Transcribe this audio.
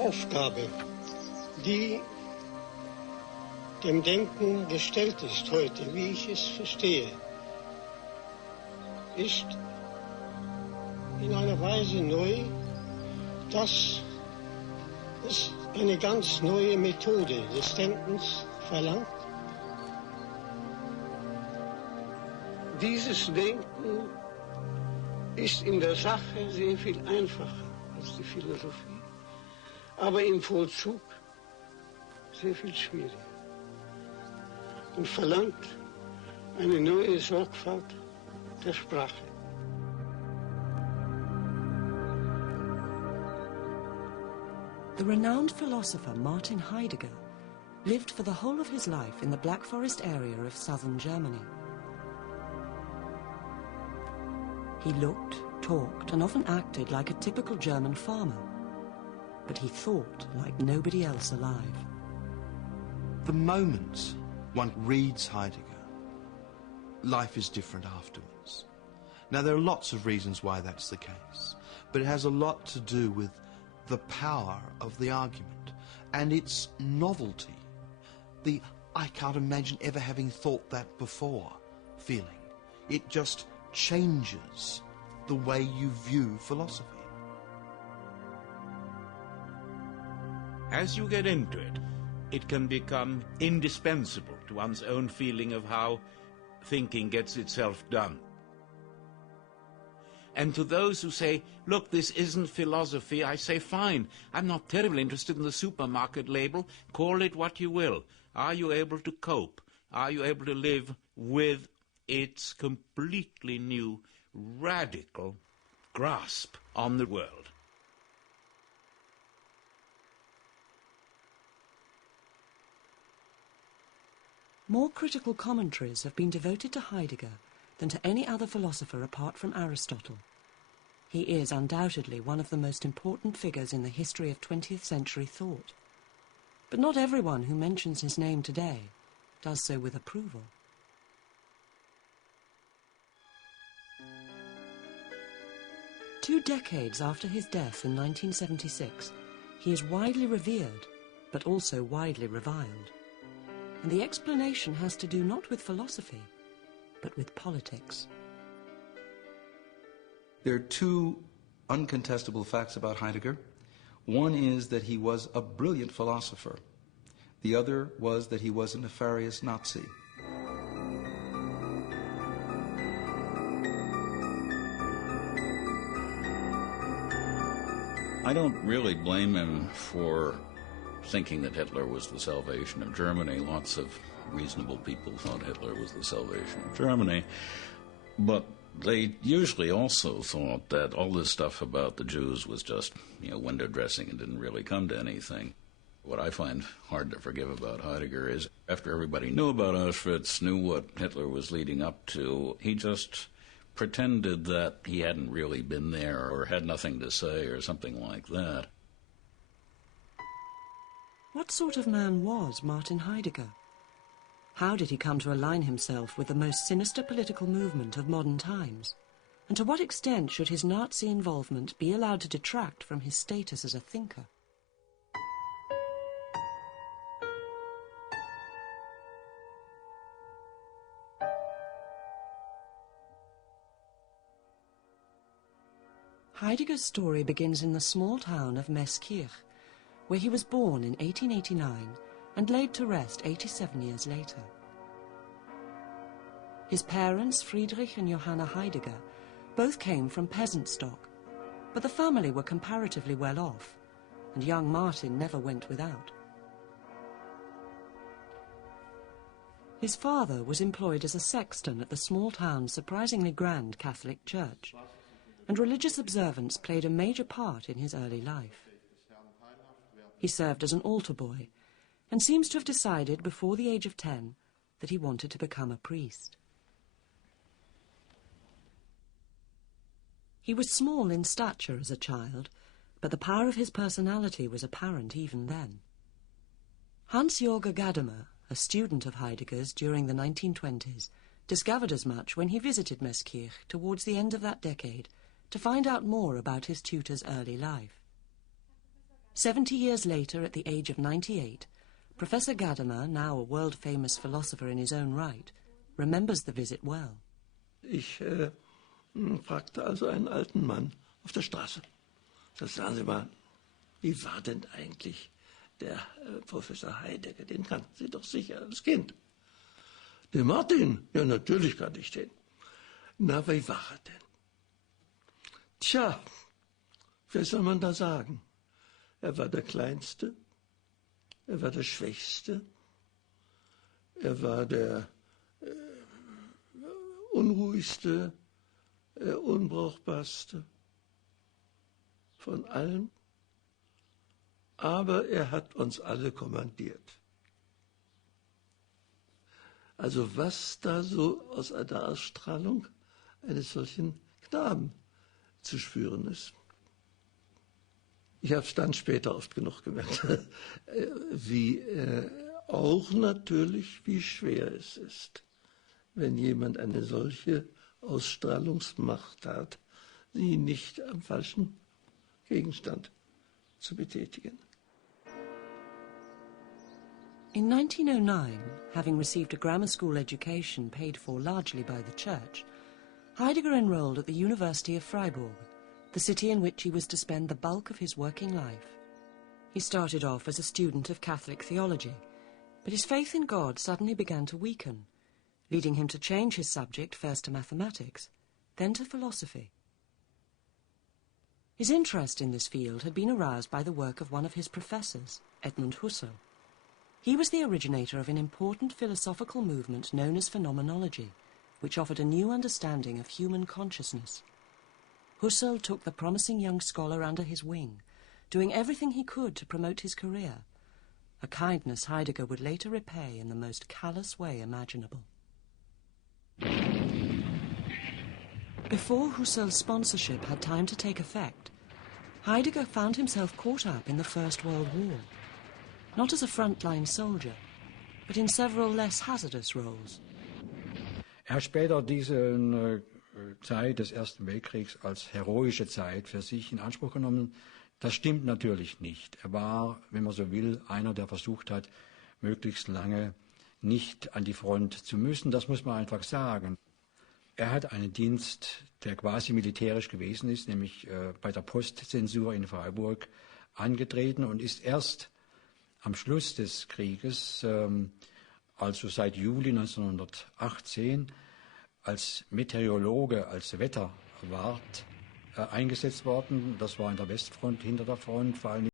Aufgabe, die dem Denken gestellt ist heute, wie ich es verstehe, ist in einer Weise neu, dass es eine ganz neue Methode des Denkens verlangt. Dieses Denken ist in der Sache sehr viel einfacher als die Philosophie, aber im Vollzug sehr viel schwieriger und verlangt eine neue Sorgfalt der Sprache. The renowned philosopher Martin Heidegger lived for the whole of his life in the Black Forest area of southern Germany. He looked, talked, and often acted like a typical German farmer, but he thought like nobody else alive. The moment one reads Heidegger, life is different afterwards. Now, there are lots of reasons why that's the case, but it has a lot to do with the power of the argument and its novelty. The "I can't imagine ever having thought that before" feeling. It just changes the way you view philosophy. As you get into it, it can become indispensable to one's own feeling of how thinking gets itself done. And to those who say, look, this isn't philosophy, I say, fine, I'm not terribly interested in the supermarket label, call it what you will. Are you able to cope? Are you able to live with its completely new, radical grasp on the world? More critical commentaries have been devoted to Heidegger than to any other philosopher apart from Aristotle. He is undoubtedly one of the most important figures in the history of 20th century thought. But not everyone who mentions his name today does so with approval. Two decades after his death in 1976, he is widely revered, but also widely reviled. And the explanation has to do not with philosophy, but with politics. There are two uncontestable facts about Heidegger. One is that he was a brilliant philosopher. The other was that he was a nefarious Nazi. I don't really blame him for thinking that Hitler was the salvation of Germany. Lots of reasonable people thought Hitler was the salvation of Germany. But they usually also thought that all this stuff about the Jews was just, window dressing and didn't really come to anything. What I find hard to forgive about Heidegger is after everybody knew about Auschwitz, knew what Hitler was leading up to, he just pretended that he hadn't really been there or had nothing to say or something like that. What sort of man was Martin Heidegger? How did he come to align himself with the most sinister political movement of modern times? And to what extent should his Nazi involvement be allowed to detract from his status as a thinker? Heidegger's story begins in the small town of Meßkirch, where he was born in 1889 and laid to rest 87 years later. His parents, Friedrich and Johanna Heidegger, both came from peasant stock, but the family were comparatively well off, and young Martin never went without. His father was employed as a sexton at the small town's surprisingly grand Catholic church, and religious observance played a major part in his early life. He served as an altar boy, and seems to have decided before the age of 10 that he wanted to become a priest. He was small in stature as a child, but the power of his personality was apparent even then. Hans-Jorge Gadamer, a student of Heidegger's during the 1920s, discovered as much when he visited Meßkirch towards the end of that decade to find out more about his tutor's early life. 70 years later, at the age of 98, Professor Gadamer, now a world-famous philosopher in his own right, remembers the visit well. Ich fragte also einen alten Mann auf der Straße. Sagen Sie mal, wie war denn eigentlich der Professor Heidegger? Den kannten Sie doch sicher als Kind. Den Martin? Ja, natürlich kannte ich den. Na, wie war er denn? Tja, was soll man da sagen? Er war der Kleinste, er war der Schwächste, er war der Unruhigste, Unbrauchbarste von allen. Aber er hat uns alle kommandiert. Also was da so aus der Ausstrahlung eines solchen Knaben zu spüren ist. Ich habe es dann später oft genug gemerkt, wie auch natürlich, wie schwer es ist, wenn jemand eine solche Ausstrahlungsmacht hat, sie nicht am falschen Gegenstand zu betätigen. In 1909, having received a grammar school education paid for largely by the church, Heidegger enrolled at the University of Freiburg, the city in which he was to spend the bulk of his working life. He started off as a student of Catholic theology, but his faith in God suddenly began to weaken, leading him to change his subject first to mathematics, then to philosophy. His interest in this field had been aroused by the work of one of his professors, Edmund Husserl. He was the originator of an important philosophical movement known as phenomenology, which offered a new understanding of human consciousness. Husserl took the promising young scholar under his wing, doing everything he could to promote his career, a kindness Heidegger would later repay in the most callous way imaginable. Before Husserl's sponsorship had time to take effect, Heidegger found himself caught up in the First World War, not as a frontline soldier, but in several less hazardous roles. Hat später diese Zeit des Ersten Weltkriegs als heroische Zeit für sich in Anspruch genommen. Das stimmt natürlich nicht. Er war, wenn man so will, einer, der versucht hat, möglichst lange nicht an die Front zu müssen. Das muss man einfach sagen. Er hat einen Dienst, der quasi militärisch gewesen ist, nämlich bei der Postzensur in Freiburg angetreten und ist erst am Schluss des Krieges, also seit Juli 1918, als Meteorologe, als Wetterwart eingesetzt worden. Das war an der Westfront, hinter der Front, vor allem